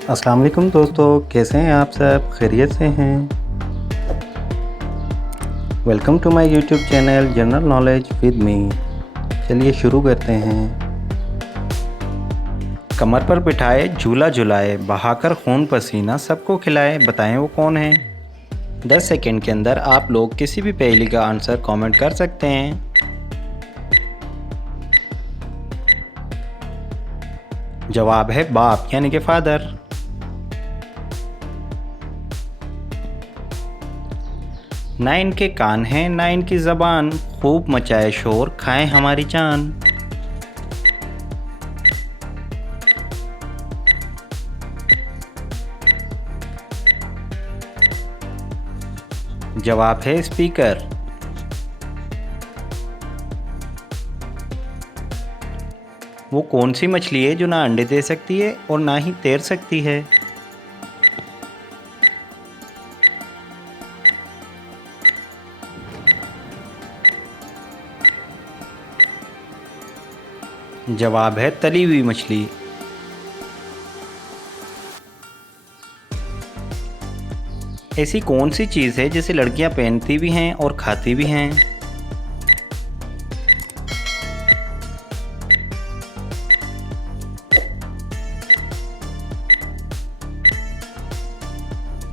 अस्सलाम वालेकुम दोस्तों, कैसे हैं आप सब? खैरियत से हैं? Welcome to my YouTube channel general knowledge with me. चलिए शुरू करते हैं। कमर पर बिठाए झूला झुलाए, बहाकर खून पसीना सबको खिलाए, बताएं वो कौन है? 10 सेकंड के अंदर आप लोग किसी भी पहेली का आंसर कमेंट कर सकते हैं। जवाब है बाप यानी कि फादर। 9 के कान हैं 9 की ज़बान, खूब मचाए शोर खाएं हमारी जान। जवाब है स्पीकर। वो कौन सी मछली है जो ना अंडे दे सकती है और ना ही तैर सकती है? जवाब है तली हुई मछली। ऐसी कौन सी चीज़ है जिसे लड़कियां पहनती भी हैं और खाती भी हैं?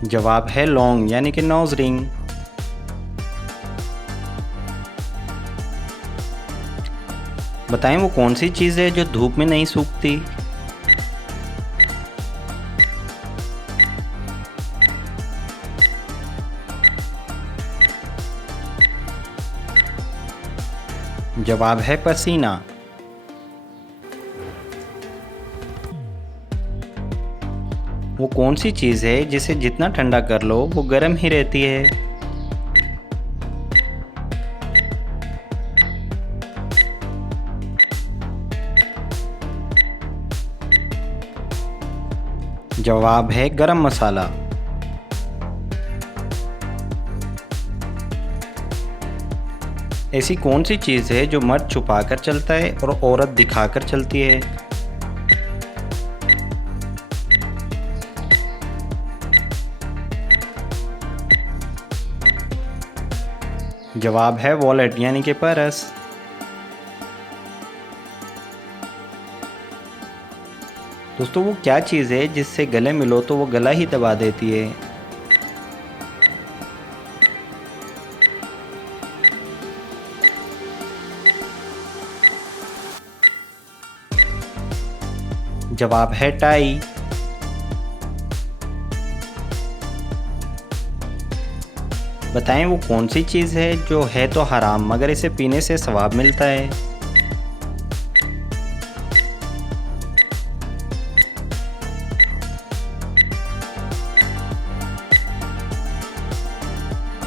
जवाब है लौंग यानी कि नोज रिंग। बताएं वो कौन सी चीज़ है जो धूप में नहीं सूखती? जवाब है पसीना। वो कौन सी चीज़ है जिसे जितना ठंडा कर लो वो गर्म ही रहती है? जवाब है गरम मसाला। ऐसी कौन सी चीज़ है जो मर्द छुपाकर चलता है और औरत दिखाकर चलती है? जवाब है वॉलेट यानी कि पर्स। दोस्तों वो क्या चीज़ है जिससे गले मिलो तो वो गला ही दबा देती है? जवाब है टाई। बताएं वो कौन सी चीज़ है जो है तो हराम मगर इसे पीने से सवाब मिलता है?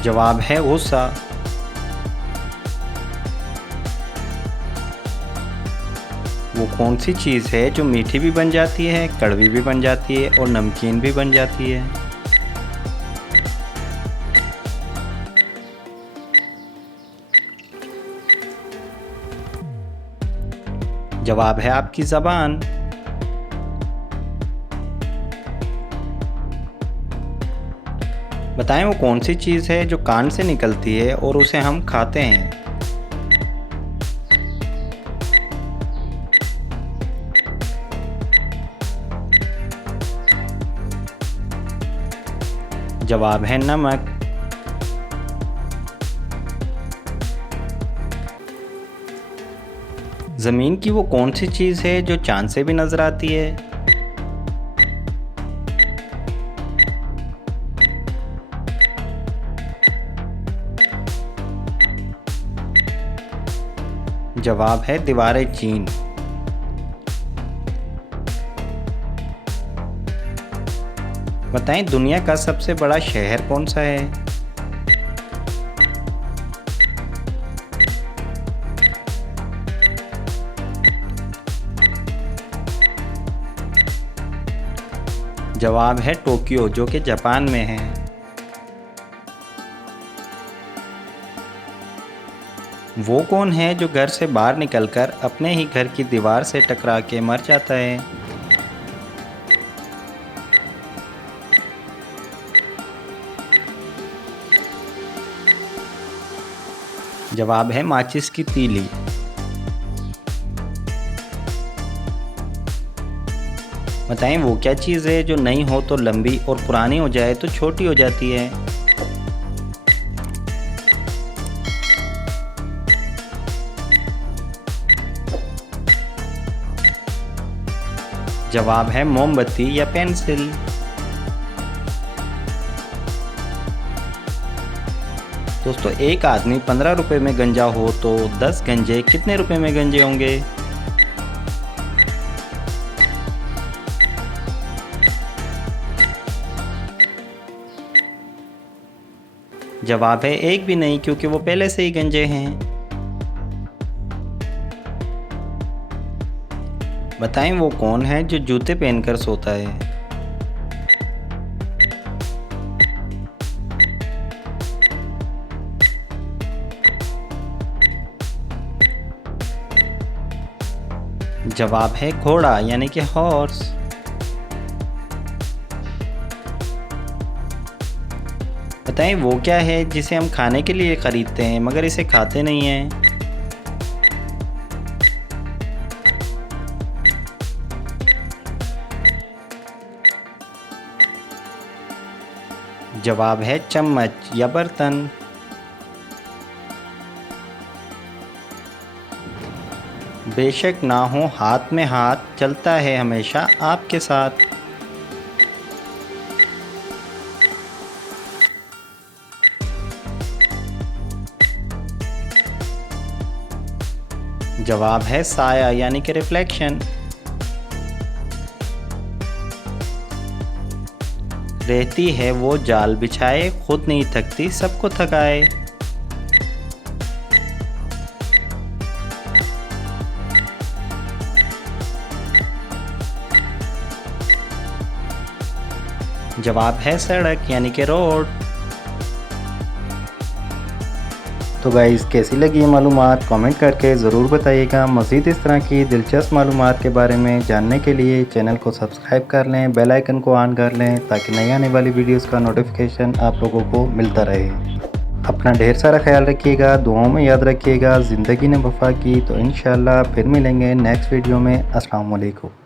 जवाब है गुस्सा। वो कौन सी चीज़ है जो मीठी भी बन जाती है, कड़वी भी बन जाती है और नमकीन भी बन जाती है? जवाब है आपकी ज़बान। बताएं वो कौन सी चीज़ है जो कान से निकलती है और उसे हम खाते हैं? जवाब है नमक। ज़मीन की वो कौन सी चीज़ है जो चांद से भी नज़र आती है? जवाब है दीवारें चीन। बताएं दुनिया का सबसे बड़ा शहर कौन सा है? जवाब है टोक्यो जो कि जापान में है। वो कौन है जो घर से बाहर निकलकर अपने ही घर की दीवार से टकरा के मर जाता है? जवाब है माचिस की तीली। बताएं वो क्या चीज़ है जो नई हो तो लंबी और पुरानी हो जाए तो छोटी हो जाती है। जवाब है मोमबत्ती या पेंसिल। दोस्तों एक आदमी 15 रुपए में गंजा हो तो 10 गंजे कितने रुपए में गंजे होंगे। जवाब है एक भी नहीं, क्योंकि वो पहले से ही गंजे हैं। बताएं वो कौन है जो जूते पहनकर सोता है। जवाब है घोड़ा यानी कि हॉर्स। बताएं वो क्या है जिसे हम खाने के लिए खरीदते हैं मगर इसे खाते नहीं हैं। जवाब है चम्मच या बर्तन। बेशक ना हो हाथ में हाथ, चलता है हमेशा आपके साथ। जवाब है साया यानी कि रिफ्लेक्शन। रहती है वो जाल बिछाए, खुद नहीं थकती सबको थकाए। जवाब है सड़क यानी कि रोड। तो गाइस कैसी लगी ये मालूमात कमेंट करके ज़रूर बताइएगा। मज़ीद इस तरह की दिलचस्प मालूमात के बारे में जानने के लिए चैनल को सब्सक्राइब कर लें, बेल आइकन को ऑन कर लें ताकि नई आने वाली वीडियोस का नोटिफिकेशन आप लोगों को मिलता रहे। अपना ढेर सारा ख्याल रखिएगा, दुआओं में याद रखिएगा। ज़िंदगी ने वफ़ा की तो इंशाअल्लाह फिर मिलेंगे नेक्स्ट वीडियो में। अस्सलाम वालेकुम।